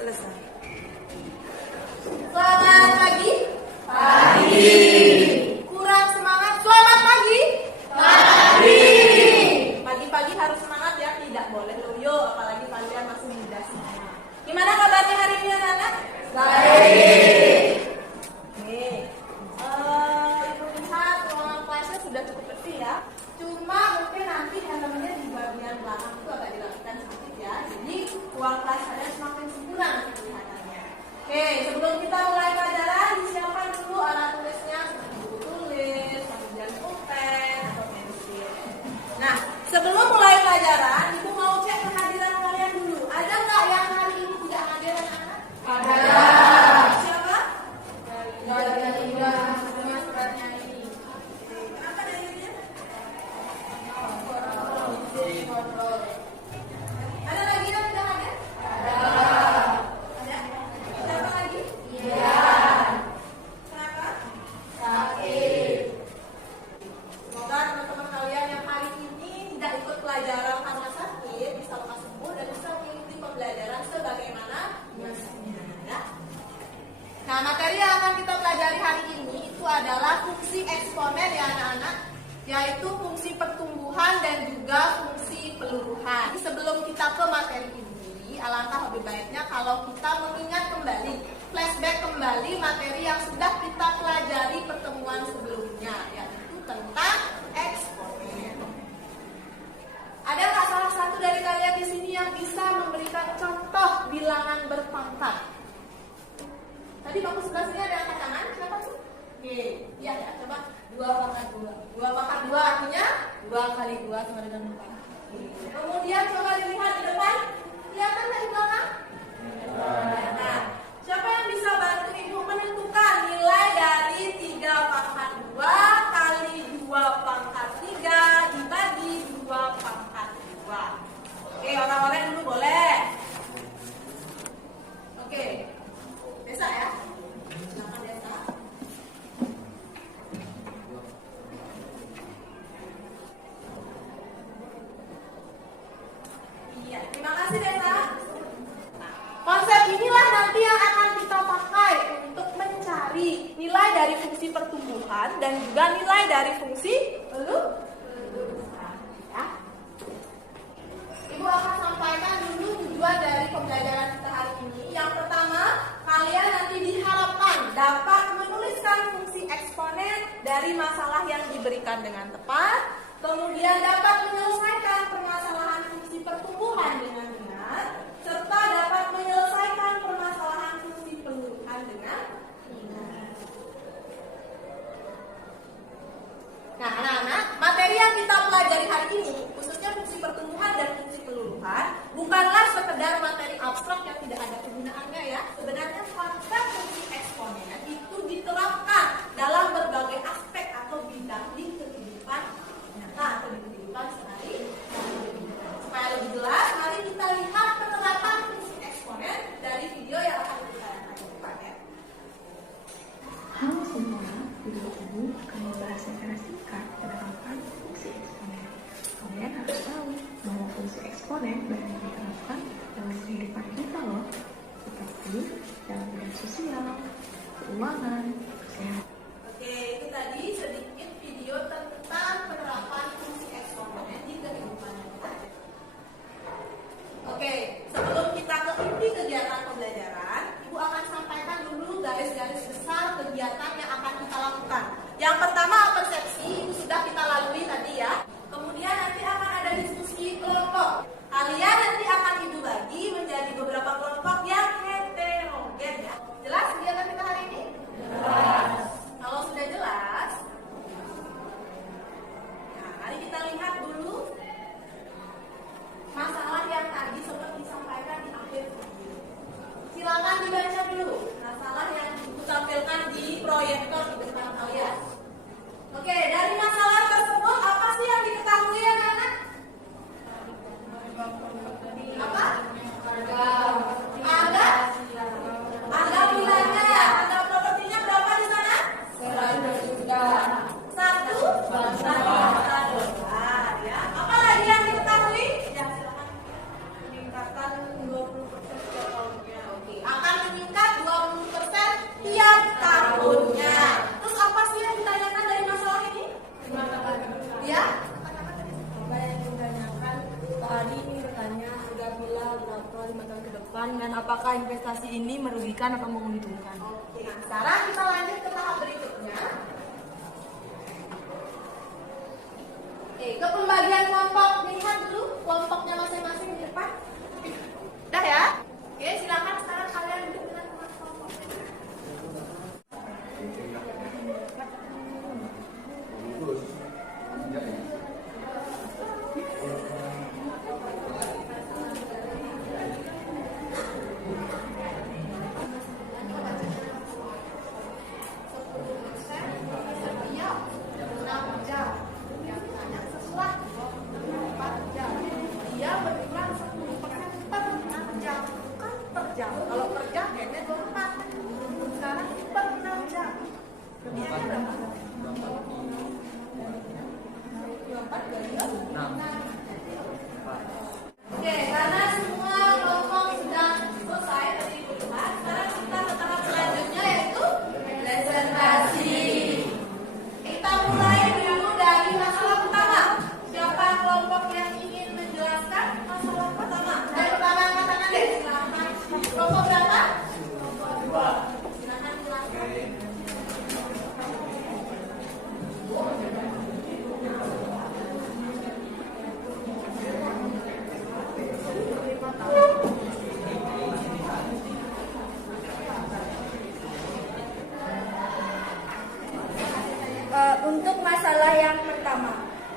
Selesai. Selamat pagi. Pagi. Kurang semangat. Selamat pagi. Pagi. Pagi-pagi harus semangat ya, tidak boleh loyo, apalagi kalian masih muda semua. Gimana kabarnya hari ini anak-anak? Baik. Oke. Ibu lihat ruangan kelasnya sudah cukup bersih ya. Cuma mungkin nanti yang namanya di bagian belakang itu agak dilakukan sedikit ya. Jadi ruang kelas kalian semakin sempurna nanti kelihatannya. Oke, sebelum kita mulai pelajaran, disiapkan dulu alat tulisnya seperti buku tulis, kemudian pulpen atau pensil. Nah, sebelum mulai pelajaran, Ibu mau cek kehadiran kalian dulu. Ada nggak yang hari ini tidak hadir anak-anak? Ada. Siapa? Suratnya ini. Kenapa dalilnya? Ada lagi yang tidak hadir? Ada. Ada? Siapa lagi? Iya. Kenapa? Sakit. Semoga teman-teman kalian yang hari ini tidak ikut pelajaran karena sakit bisa lekas sembuh dan bisa mengikuti pembelajaran sebagaimana biasanya. Ya. Nah, materi yang akan kita pelajari hari ini itu adalah fungsi eksponen ya anak-anak, yaitu fungsi pertumbuhan dan juga fungsi peluruhan. Sebelum kita ke materi ini, alangkah lebih baiknya kalau kita mengingat kembali, flashback kembali materi yang sudah kita pelajari pertemuan sebelumnya, yaitu tentang eksponen. Ada nggak salah satu dari kalian di sini yang bisa memberikan contoh bilangan berpangkat? Tadi bagus sebelah sini ada angkat tangan, siapa tuh? Oke, iya ya, coba 2 pangkat 2. 2 pangkat 2 artinya 2 kali 2 sama dengan 4. Kemudian coba dilihat di depan, kelihatan nggak di belakang? Nah, siapa yang bisa bantu Ibu menentukan nilai dari 3 pangkat 2 kali 2 pangkat 3 dibagi 2 pangkat 2? Oke, orang-orang dulu boleh. Oke. Desa ya? Silakan Desa. Iya, terima kasih Desa. Konsep inilah nanti yang akan kita pakai untuk mencari nilai dari fungsi pertumbuhan dan juga nilai dari fungsi peluruhan. Ya. Ibu akan sampaikan dulu tujuan dari pembelajaran kita hari ini. Yang pertama, kalian nanti diharapkan dapat menuliskan fungsi eksponen dari masalah yang diberikan dengan tepat, kemudian dapat menyelesaikan permasalahan fungsi pertumbuhan dengan benar, serta dapat menyelesaikan permasalahan fungsi peluruhan dengan benar. Nah, anak-anak, materi yang kita pelajari hari ini, khususnya fungsi pertumbuhan dan fungsi peluruhan, bukanlah sekedar materi abstrak yang tidak ada kegunaannya ya. Sebenarnya konsep fungsi eksponen itu diterapkan dalam berbagai aspek atau bidang di kehidupan nyata atau di kehidupan sehari-hari. Supaya lebih jelas, mari kita lihat penerapan fungsi eksponen dari video yang akan kita tayangkan ya. Halo semua, video ini akan membahas secara singkat penerapan fungsi eksponen. Kalian harus tahu bahwa fungsi eksponen banyak diterapkan dalam kehidupan kita loh, seperti dalam bidang sosial, keuangan, kesehatan. Oke, itu tadi sedikit video tentang penerapan fungsi eksponen di kehidupan kita. Oke, sebelum kita ke inti kegiatan pembelajaran, Ibu akan sampaikan dulu garis-garis besar kegiatan yang akan kita lakukan. Yang pertama, persepsi, itu sudah kita lalui tadi ya. Kemudian nanti akan ada diskusi kelompok. Kalian nanti akan Ibu bagi menjadi beberapa kelompok yang heterogen ya. Jelas kegiatan kita hari ini? Jelas. Kalau sudah jelas, nah, mari kita lihat dulu masalah yang tadi sempat disampaikan di akhir video. apakah investasi ini merugikan atau menguntungkan. Oke, nah sekarang kita lanjut ke tahap berikutnya. Oke, ke pembagian kelompok. Lihat dulu kelompoknya masing-masing di depan. Udah ya? Oke, silakan sekarang kalian duduk dengan kelompok. Kalau per jam kayaknya 24. Sekarang per 6 jam. Lebihannya berapa? 24 kali 6. Oke, karena semua kelompok sudah selesai dari kelas, sekarang kita ke tahap selanjutnya yaitu presentasi. Kita mulai dulu dari masalah pertama. Siapa kelompok yang ingin menjelaskan masalah pertama? Dari pertama angkat tangan deh, silakan. Kelompok berapa? Kelompok 2. Silakan jelaskan. Untuk masalah yang pertama,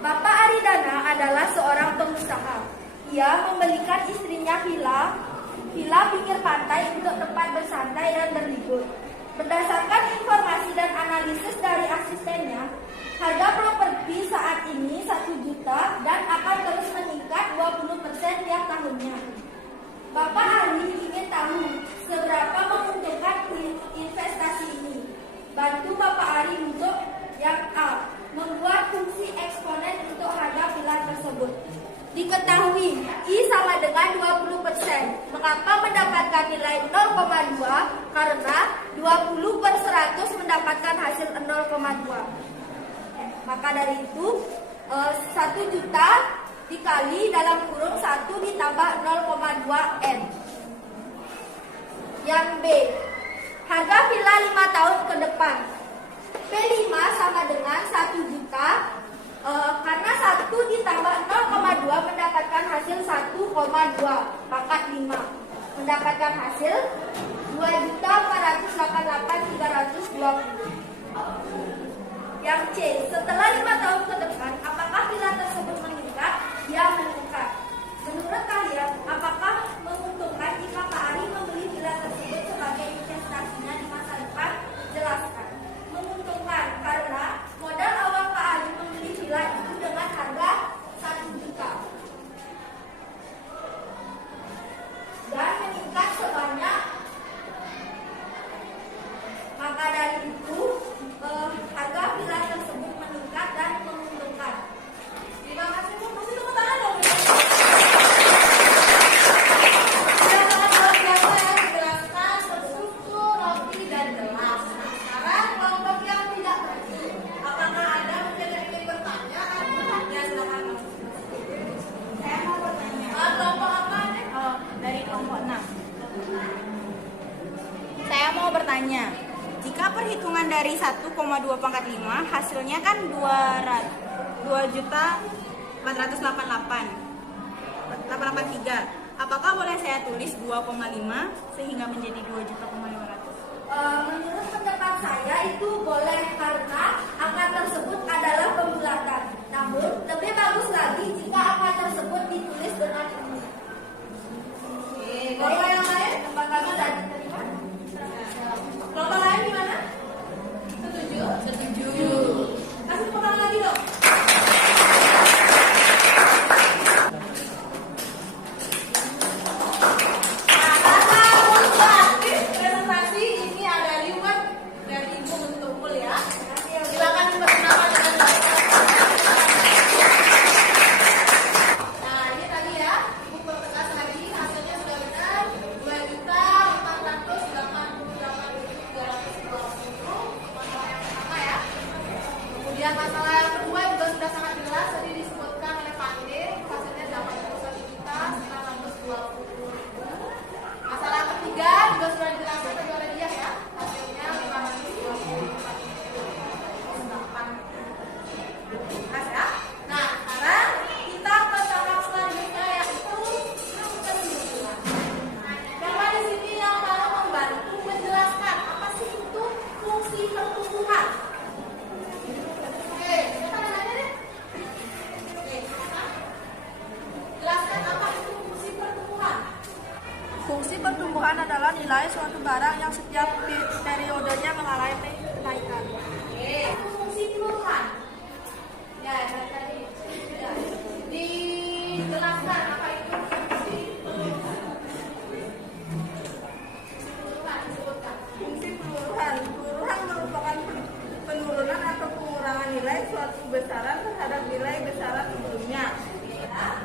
Bapak Aridana adalah seorang pengusaha. Ia membelikan istrinya villa pinggir pantai untuk tempat bersantai dan berlibur. Berdasarkan informasi dan analisis dari asistennya, harga properti saat ini 1 juta dan akan terus meningkat 20% tiap tahunnya. Bapak Ari ingin tahu seberapa menguntungkan investasi ini. Bantu Bapak Ari untuk yang A, membuat fungsi eksponen untuk harga villa tersebut. Diketahui I sama dengan 20%. Mengapa mendapatkan nilai 0,2? Karena 20/100 mendapatkan hasil 0,2. Maka dari itu 1 juta dikali dalam kurung 1 ditambah 0,2 N. Yang B, harga villa 5 tahun ke depan. P5 sama dengan 1 juta. Karena 1 ditambah 0,2 mendapatkan hasil 1,2 pangkat 5. Mendapatkan hasil 2.488.320. Yang C, setelah 5 tahun ke depan, apakah villa tersebut meningkat? Ya, meningkat. Menurut kalian, apakah menguntungkan jika Pak Ari membeli villa tersebut sebagai investasinya di masa depan? Jelaskan. Menguntungkan karena modal awal Pak Ari membeli villa itu dengan harga 1 juta dan meningkat sebanyak, maka dari itu harga villa tersebut meningkat dan menguntungkan. Terima kasih Bu, masih tepuk tangan dong. Sudah sangat luar biasa ya dijelaskan terstruktur, rapi dan jelas. Sekarang kelompok yang tidak ngerti, apakah ada mungkin yang ingin bertanya? Ya silakan. Saya mau bertanya. Kelompok apa nih? Dari kelompok 6. Saya mau bertanya, jika perhitungan dari 1,2 pangkat 5 hasilnya kan 2.488.883. Apakah boleh saya tulis 2,5 sehingga menjadi 2.500.000? Menurut pendapat saya itu boleh karena angka tersebut adalah pembulatan. Namun lebih bagus lagi jika angka tersebut ditulis dengan ini. Kalau yang lain, apakah tadi terima? Kelompok lain gimana? Setuju? Setuju. Kasih tepuk tangan lagi dong. Nah, karena untuk aktif presentasi ini ada reward dari Ibu untuk kuliah. Silakan diperkenalkan dengan baik. Nah, ini tadi ya, Ibu pertegas lagi hasilnya sudah benar. juga sudah dijelaskan tadi oleh dia ya. Hasilnya 5 manis 20 ya. Nah, sekarang kita ke tahap selanjutnya yaitu kesimpulan. Coba di sini yang mau membantu menjelaskan apa sih itu fungsi pertumbuhan. Oke, siapa namanya deh? Oke, jelaskan apa itu fungsi pertumbuhan. Fungsi pertumbuhan adalah nilai suatu barang yang setiap periodenya mengalami kenaikan. Oke, fungsi penurunan. Ya, tadi. Ya. Dijelaskan apa itu fungsi penurunan. Penurunan disebutkan. Fungsi penurunan merupakan penurunan atau pengurangan nilai suatu besaran terhadap nilai besaran sebelumnya. Ya.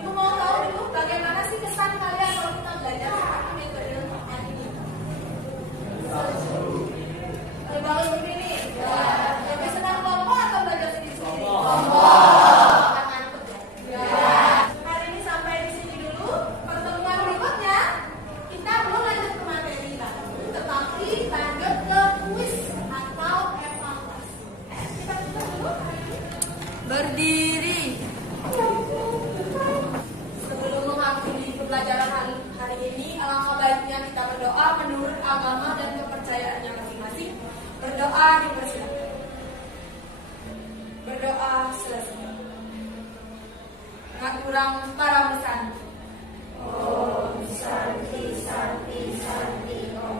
Ibu mau tahu dulu bagaimana sih kesan kalian kalau kita belajar seperti metode ini? Bagus begini. Lebih senang kelompok atau belajar sendiri-sendiri? Kelompok. Hari ini sampai di sini dulu. Pertemuan berikutnya kita belum lanjut ke materi lagi, tetapi lanjut ke kuis atau evaluasi. Kita tutup dulu hari ini. Berdiri. Sebelum mengakhiri pembelajaran hari ini, alangkah baiknya kita berdoa menurut agama dan kepercayaannya masing-masing. Berdoa dipersilakan. Berdoa selesai. Ngaturang para mesanti. Om Santi Santi Santi Om.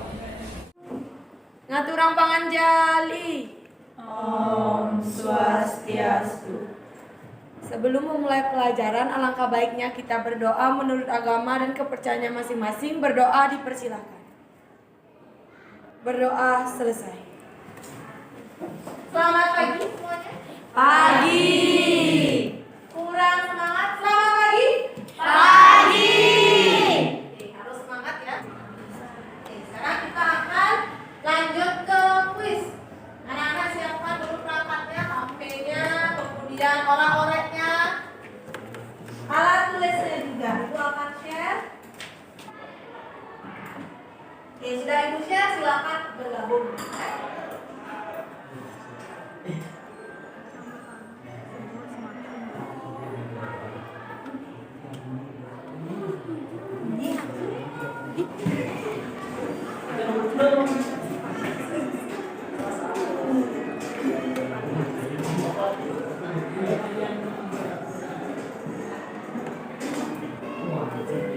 Ngaturang panganjali. Om Swastiastu. Sebelum memulai pelajaran, alangkah baiknya kita berdoa menurut agama dan kepercayaan masing-masing. Berdoa dipersilakan. Berdoa selesai. Selamat pagi semuanya. Pagi. Kurang semangat. Selamat pagi. Pagi. Oke, harus semangat ya. Oke, sekarang kita akan lanjut ke kuis. Anak-anak siapkan dulu perangkatnya, HP-nya, kemudian orang-orangnya, alat tulisnya juga. Ibu akan share. Oke, sudah Ibu share, silakan bergabung.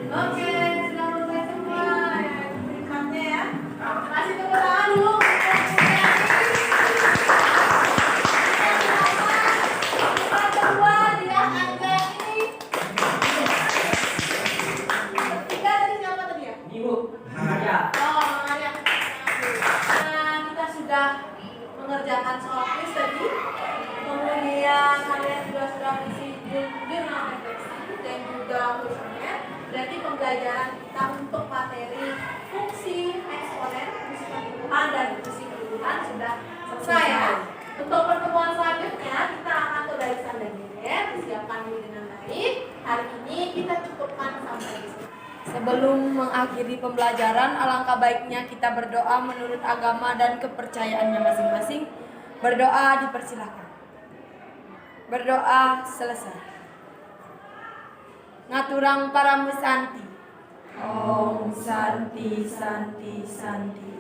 Oke, sudah mulai semua peringkatnya ya. Kasih tepuk tangan dulu. Yang kedua dia Anjani. Ketiga tadi siapa tadi ya? Ibu, Maria. Oh, Maria. Nah, kita sudah mengerjakan soal quiz tadi. Kemudian kalian juga sudah mengisi jurnal refleksi dan juga kuesioner. Berarti pembelajaran kita untuk materi fungsi eksponen, fungsi pertumbuhan dan fungsi penurunan sudah selesai ya. Untuk pertemuan selanjutnya kita akan ke barisan dan deret, disiapkan dulu dengan baik. Hari ini kita cukupkan sampai di sini. Sebelum mengakhiri pembelajaran, alangkah baiknya kita berdoa menurut agama dan kepercayaannya masing-masing. Berdoa dipersilakan. Berdoa selesai. Ngaturang para musanti. Om Santi Santi Santi.